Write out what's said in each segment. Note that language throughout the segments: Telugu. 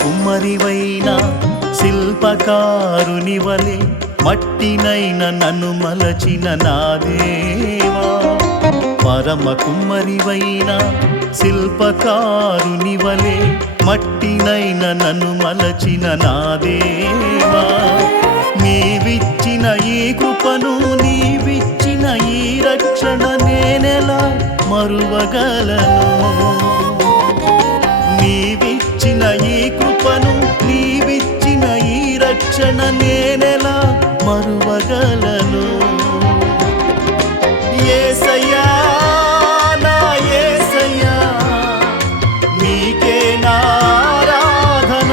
కుమ్మరివైన శిల్పకారుని వలె మట్టినైన నన్ను మలచిన నా దేవా. పరమ కుమ్మరివైన శిల్పకారుని వలె మట్టినైన నన్ను మలచిన నా దేవా. నీవిచ్చిన ఈ కృపను, నీవిచ్చిన ఈ రక్షణ నేనెలా మరువగలను? నీవిచ్చిన ఈ కృపను, నీవిచ్చిన ఈ రక్షణ నేనెలా మరువగలను? యేసయ్యా, నా యేసయ్యా, నీకే నా ఆరాధన.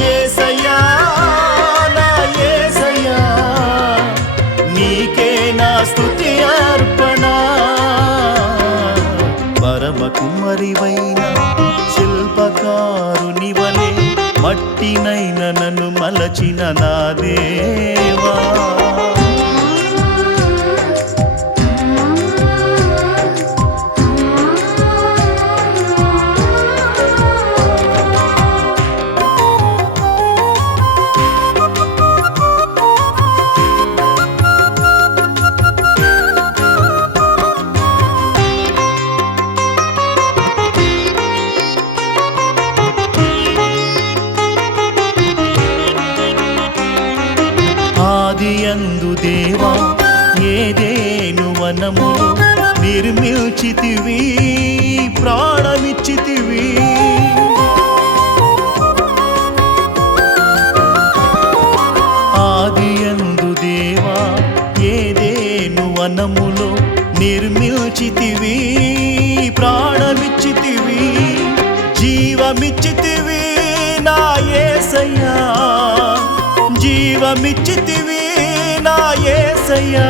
యేసయ్యా, నా యేసయ్యా, నీకే నా స్తుతి అర్పణ. పరమ కుమ్మరివైన శిల్పకారుని వలె మట్టినైన నన్ను మలచిన నా దేవా. ఆదియందు దేవా ఏదేను వనములో నిర్మిల్చితివి, ప్రాణమిచ్చితివి. ఆదియందు దేవా ఏదేను వనములో నిర్మిల్చితివి, ప్రాణమిచ్చితివి, జీవమిచ్చితివి నా యేసయ్యా. జీవమిచ్చితివి నా యేసయ్యా.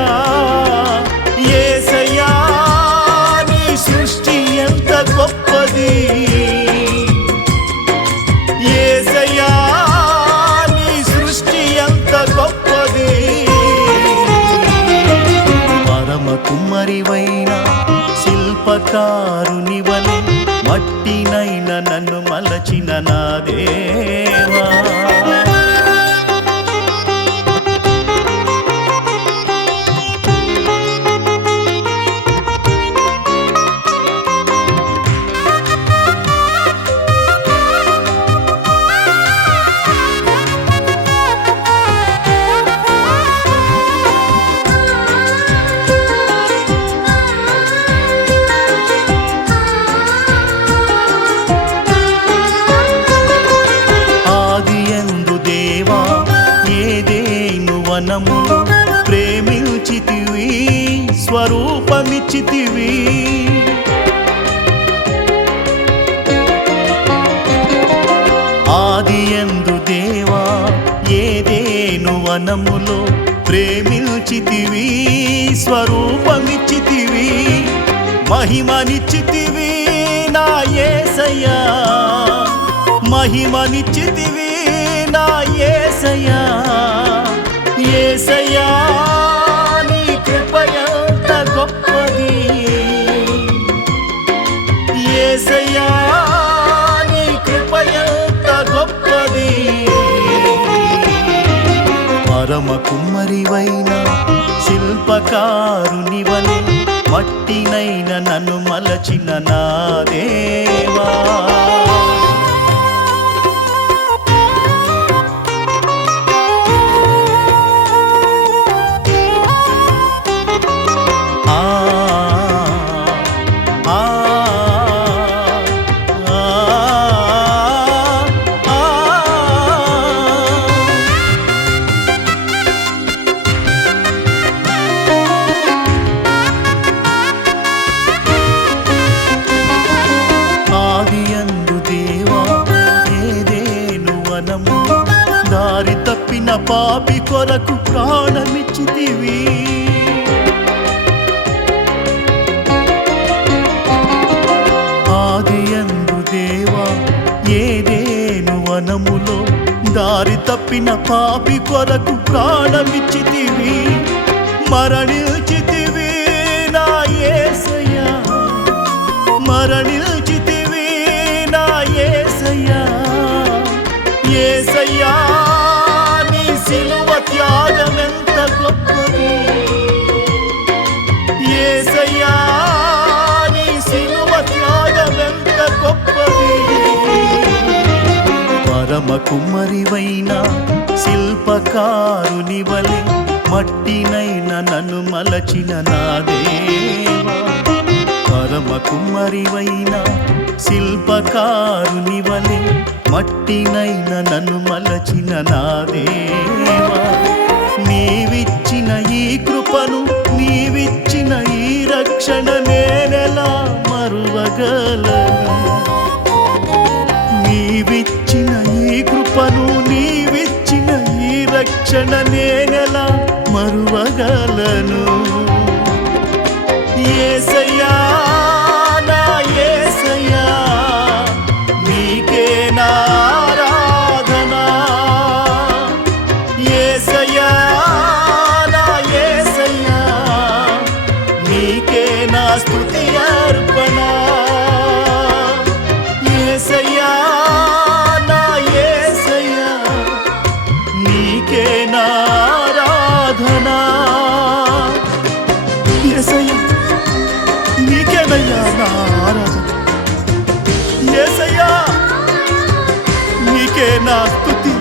యేసయ్యా, నీ సృష్టి ఎంత గొప్పది. యేసయ్యా, నీ సృష్టి ఎంత గొప్పది. పరమ కుమ్మరివైన శిల్పకారుని వలె మట్టినైన నన్ను మలచిన నా దేవా. వనములు ప్రేమించితివి, స్వరూపమిచ్చితివి. ఆదియందు దేవా ఏదేను వనములో ప్రేమించితివి, స్వరూపమిచ్చితివి, మహిమనిచ్చితివి నా యేసయ్యా. మహిమనిచ్చితివి నా యేసయ్యా. యేసయ్యా, నీ కృప ఎంత గొప్పది. యేసయ్యా, నీ కృప ఎంత గొప్పది. పరమ కుమ్మరివైన శిల్పకారుని వలె మట్టినైన నన్ను మలచిన నా దేవా. పాపి కొరకు ప్రాణమిచ్చితివి. ఆదియందు దేవా ఏదేను వనములో దారి తప్పిన పాపి కొరకు ప్రాణమిచ్చితివి. మరణించితివి నా యేసయ్యా, మరణించితివి నా యేసయ్యా. యేసయ్యా నీ సిలువ త్యాగమెంత గొప్పది. యేసయ్యా నీ సిలువ త్యాగమెంత గొప్పది. పరమ కుమ్మరివైన శిల్పకారుని వలె మట్టినైన నన్ను మలచిన నా దేవా. పరమ కుమ్మరివైన శిల్పకారుని వలె మట్టినైన నన్ను మలచిన నా దేవా. నీవిచ్చిన ఈ కృపను, నీవిచ్చిన ఈ రక్షణ నేనెలా మరువగలను. నీవిచ్చిన ఈ కృపను, నీవిచ్చిన ఈ రక్షణ నేనెలా మరువగలను. యేసయ్యా నా యేసయ్యా నీకే నా ఆరాధన. యేసయ్యా నా యేసయ్యా నీకే నా స్తుతి అర్పణ. యేసయ్యా నా యేసయ్యా నీకే నా ఆరాధన. యేసయ్యా నీకేనయ్యా నా ఆరాధన. యేసయ్యా నీకే నా స్తుతి